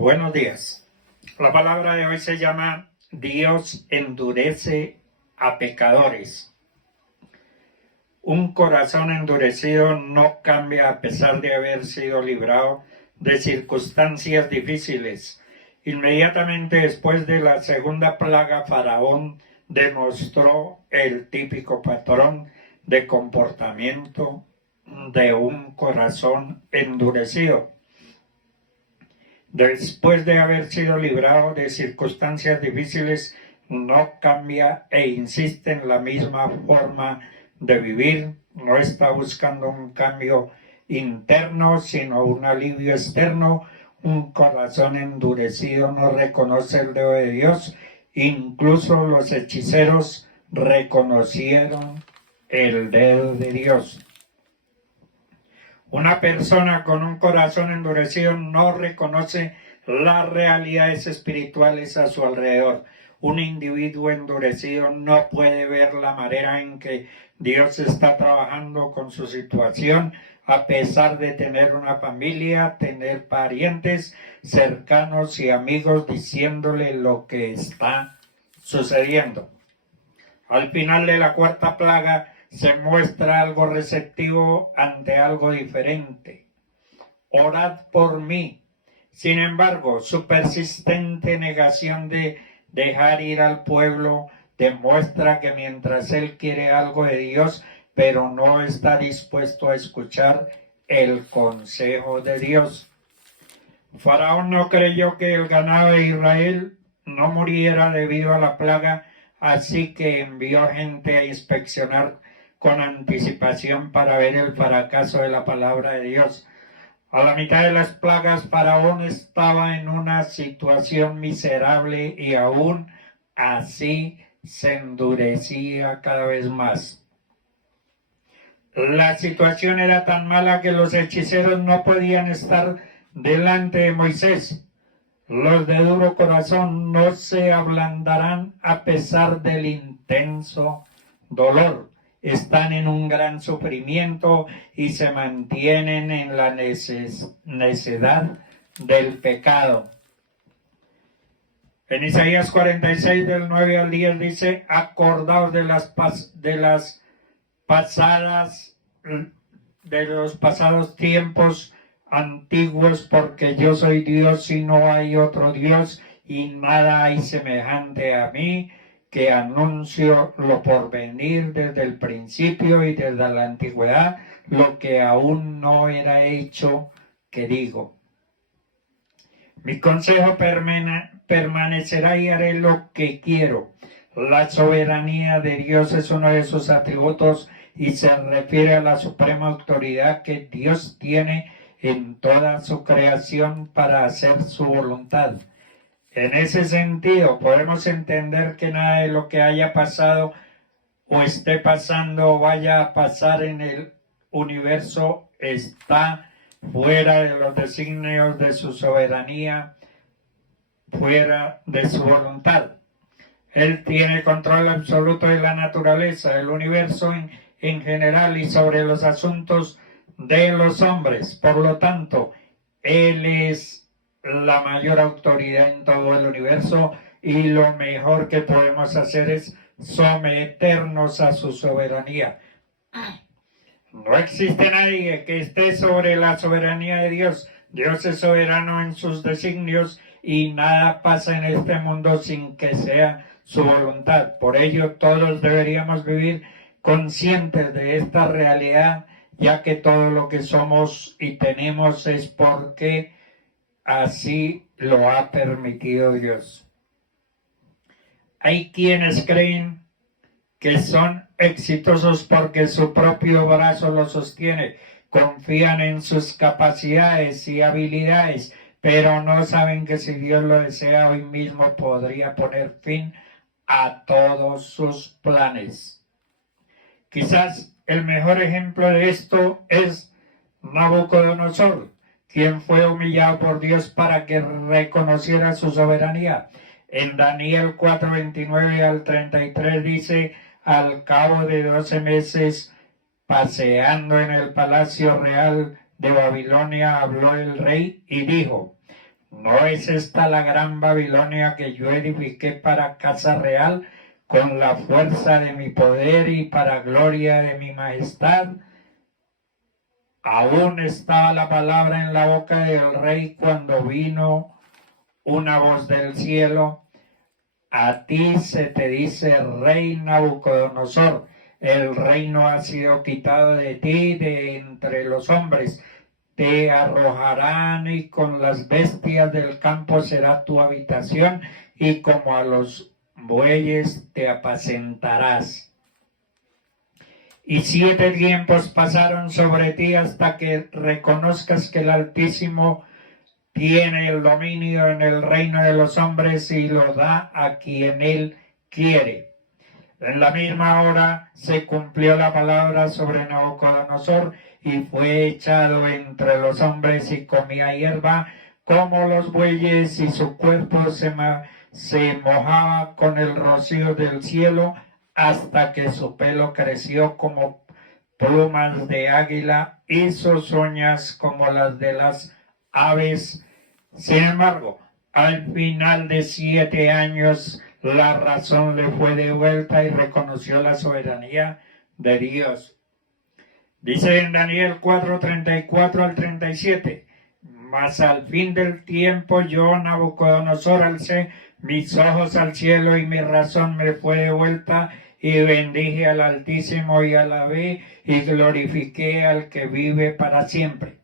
Buenos días. La palabra de hoy se llama Dios endurece a pecadores. Un corazón endurecido no cambia a pesar de haber sido librado de circunstancias difíciles. Inmediatamente después de la segunda plaga, Faraón demostró el típico patrón de comportamiento de un corazón endurecido. Después de haber sido librado de circunstancias difíciles, no cambia e insiste en la misma forma de vivir, no está buscando un cambio interno, sino un alivio externo. Un corazón endurecido no reconoce el dedo de Dios. Incluso los hechiceros reconocieron el dedo de Dios. Una persona con un corazón endurecido no reconoce las realidades espirituales a su alrededor. Un individuo endurecido no puede ver la manera en que Dios está trabajando con su situación, a pesar de tener una familia, tener parientes cercanos y amigos diciéndole lo que está sucediendo. Al final de la cuarta plaga, se muestra algo receptivo ante algo diferente. Orad por mí. Sin embargo, su persistente negación de dejar ir al pueblo demuestra que mientras él quiere algo de Dios, pero no está dispuesto a escuchar el consejo de Dios. Faraón no creyó que el ganado de Israel no muriera debido a la plaga, así que envió gente a inspeccionar con anticipación para ver el fracaso de la palabra de Dios. A la mitad de las plagas, Faraón estaba en una situación miserable y aún así se endurecía cada vez más. La situación era tan mala que los hechiceros no podían estar delante de Moisés. Los de duro corazón no se ablandarán a pesar del intenso dolor. Están en un gran sufrimiento y se mantienen en la necedad del pecado. En Isaías 46, del 9 al 10 dice: acordaos de los pasados tiempos antiguos, porque yo soy Dios y no hay otro Dios, y nada hay semejante a mí, que anuncio lo por venir desde el principio y desde la antigüedad, lo que aún no era hecho, que digo. Mi consejo permanecerá y haré lo que quiero. La soberanía de Dios es uno de sus atributos y se refiere a la suprema autoridad que Dios tiene en toda su creación para hacer su voluntad. En ese sentido, podemos entender que nada de lo que haya pasado o esté pasando o vaya a pasar en el universo está fuera de los designios de su soberanía, fuera de su voluntad. Él tiene control absoluto de la naturaleza, del universo en general y sobre los asuntos de los hombres. Por lo tanto, Él es la mayor autoridad en todo el universo y lo mejor que podemos hacer es someternos a su soberanía. No existe nadie que esté sobre la soberanía de Dios. Dios es soberano en sus designios y nada pasa en este mundo sin que sea su voluntad. Por ello, todos deberíamos vivir conscientes de esta realidad, ya que todo lo que somos y tenemos es porque así lo ha permitido Dios. Hay quienes creen que son exitosos porque su propio brazo los sostiene, confían en sus capacidades y habilidades, pero no saben que si Dios lo desea, hoy mismo podría poner fin a todos sus planes. Quizás el mejor ejemplo de esto es Nabucodonosor, quien fue humillado por Dios para que reconociera su soberanía. En Daniel 4, 29 al 33 dice: al cabo de 12 meses, paseando en el palacio real de Babilonia, habló el rey y dijo: ¿No es esta la gran Babilonia que yo edifiqué para casa real, con la fuerza de mi poder y para gloria de mi majestad? Aún estaba la palabra en la boca del rey cuando vino una voz del cielo: a ti se te dice, rey Nabucodonosor, el reino ha sido quitado de ti, de entre los hombres. Te arrojarán y con las bestias del campo será tu habitación, y como a los bueyes te apacentarás. Y 7 tiempos pasaron sobre ti hasta que reconozcas que el Altísimo tiene el dominio en el reino de los hombres y lo da a quien él quiere. En la misma hora se cumplió la palabra sobre Nabucodonosor y fue echado entre los hombres y comía hierba como los bueyes, y su cuerpo se mojaba con el rocío del cielo hasta que su pelo creció como plumas de águila y sus uñas como las de las aves. Sin embargo, al final de 7 años, la razón le fue devuelta y reconoció la soberanía de Dios. Dice en Daniel 4:34 al 37, mas al fin del tiempo yo, Nabucodonosor, alcé mis ojos al cielo y mi razón me fue devuelta, y bendije al Altísimo y alabé y glorifiqué al que vive para siempre,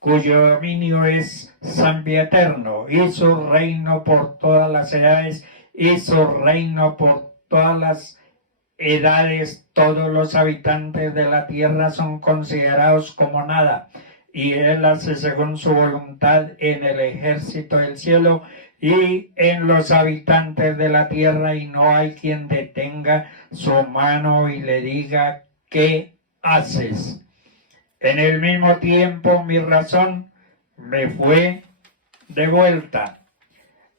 cuyo dominio es sempiterno, y su reino por todas las edades, y su reino por todas las edades. Todos los habitantes de la tierra son considerados como nada, y él hace según su voluntad en el ejército del cielo y en los habitantes de la tierra, y no hay quien detenga su mano y le diga: ¿qué haces? En el mismo tiempo mi razón me fue devuelta,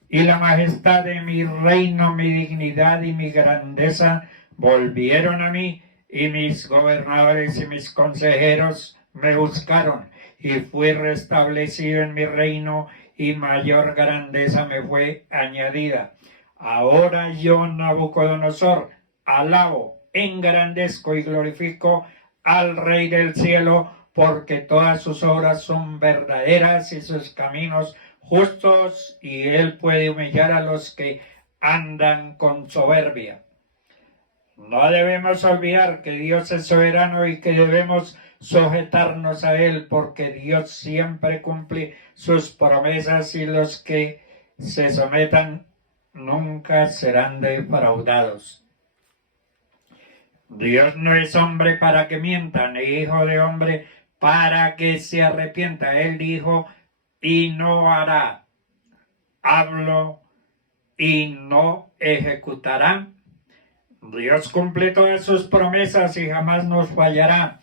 y la majestad de mi reino, mi dignidad y mi grandeza volvieron a mí, y mis gobernadores y mis consejeros me buscaron, y fui restablecido en mi reino, y mayor grandeza me fue añadida. Ahora yo, Nabucodonosor, alabo, engrandezco y glorifico al Rey del cielo, porque todas sus obras son verdaderas y sus caminos justos, y él puede humillar a los que andan con soberbia. No debemos olvidar que Dios es soberano y que debemos sujetarnos a él, porque Dios siempre cumple sus promesas, y los que se sometan nunca serán defraudados. Dios no es hombre para que mienta, ni hijo de hombre para que se arrepienta. Él dijo y no hará, hablo y no ejecutará. Dios cumple todas sus promesas y jamás nos fallará.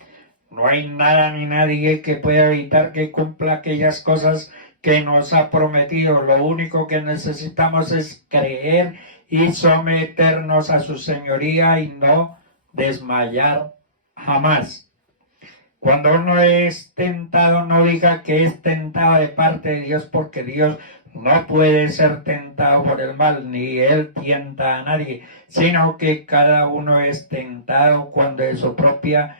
No hay nada ni nadie que pueda evitar que cumpla aquellas cosas que nos ha prometido. Lo único que necesitamos es creer y someternos a su señoría y no desmayar jamás. Cuando uno es tentado, no diga que es tentado de parte de Dios, porque Dios no puede ser tentado por el mal, ni él tienta a nadie, sino que cada uno es tentado cuando de su propia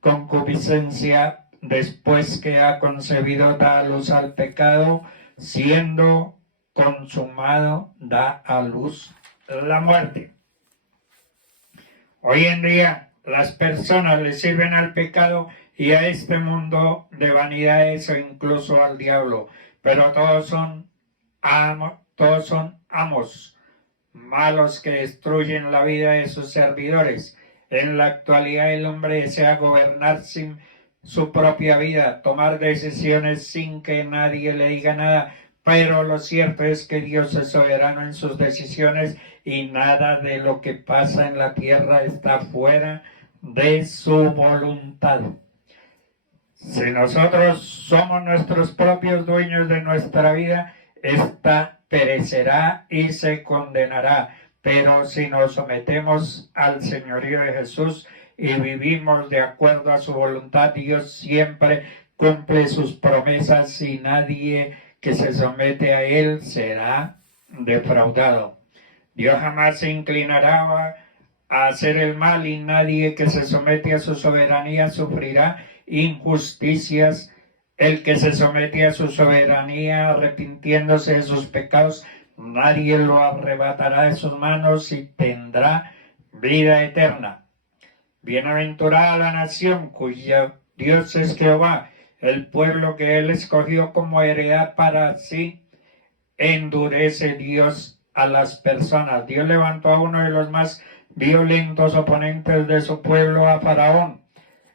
concupiscencia, después que ha concebido, da a luz al pecado, siendo consumado, da a luz la muerte. Hoy en día las personas le sirven al pecado y a este mundo de vanidades, o incluso al diablo, pero todos son amos malos que destruyen la vida de sus servidores. En la actualidad el hombre desea gobernar sin su propia vida, tomar decisiones sin que nadie le diga nada, pero lo cierto es que Dios es soberano en sus decisiones, y nada de lo que pasa en la tierra está fuera de su voluntad. Si nosotros somos nuestros propios dueños de nuestra vida, esta perecerá y se condenará. Pero si nos sometemos al señorío de Jesús y vivimos de acuerdo a su voluntad, Dios siempre cumple sus promesas, y nadie que se somete a él será defraudado. Dios jamás se inclinará a hacer el mal y nadie que se somete a su soberanía sufrirá injusticias. El que se somete a su soberanía arrepintiéndose de sus pecados, nadie lo arrebatará de sus manos y tendrá vida eterna. Bienaventurada la nación cuyo Dios es Jehová, el pueblo que él escogió como heredad para sí. Endurece Dios a las personas. Dios levantó a uno de los más violentos oponentes de su pueblo, a Faraón.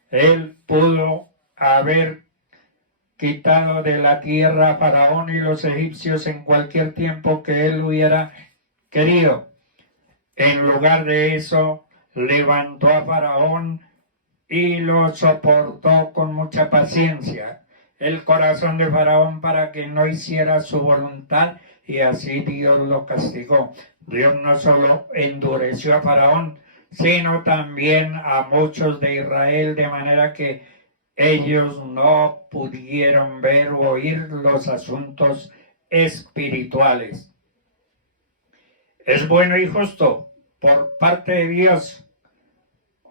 Él pudo haber quitado de la tierra a Faraón y los egipcios en cualquier tiempo que él hubiera querido. En lugar de eso, levantó a Faraón y lo soportó con mucha paciencia el corazón de Faraón para que no hiciera su voluntad, y así Dios lo castigó. Dios no solo endureció a Faraón, sino también a muchos de Israel, de manera que ellos no pudieron ver o oír los asuntos espirituales. Es bueno y justo por parte de Dios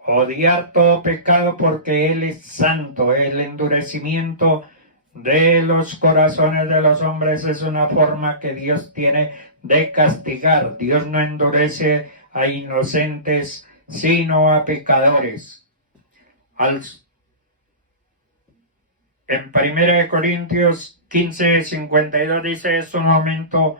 odiar todo pecado porque Él es santo. El endurecimiento de los corazones de los hombres es una forma que Dios tiene de castigar. Dios no endurece a inocentes, sino a pecadores. En 1 Corintios 15:52 dice: es un momento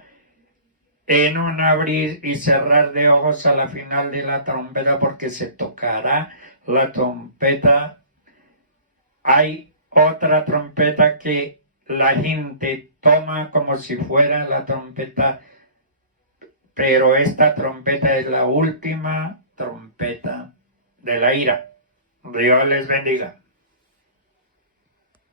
en un abrir y cerrar de ojos a la final de la trompeta, porque se tocará la trompeta. Hay otra trompeta que la gente toma como si fuera la trompeta, pero esta trompeta es la última trompeta de la ira. Dios les bendiga.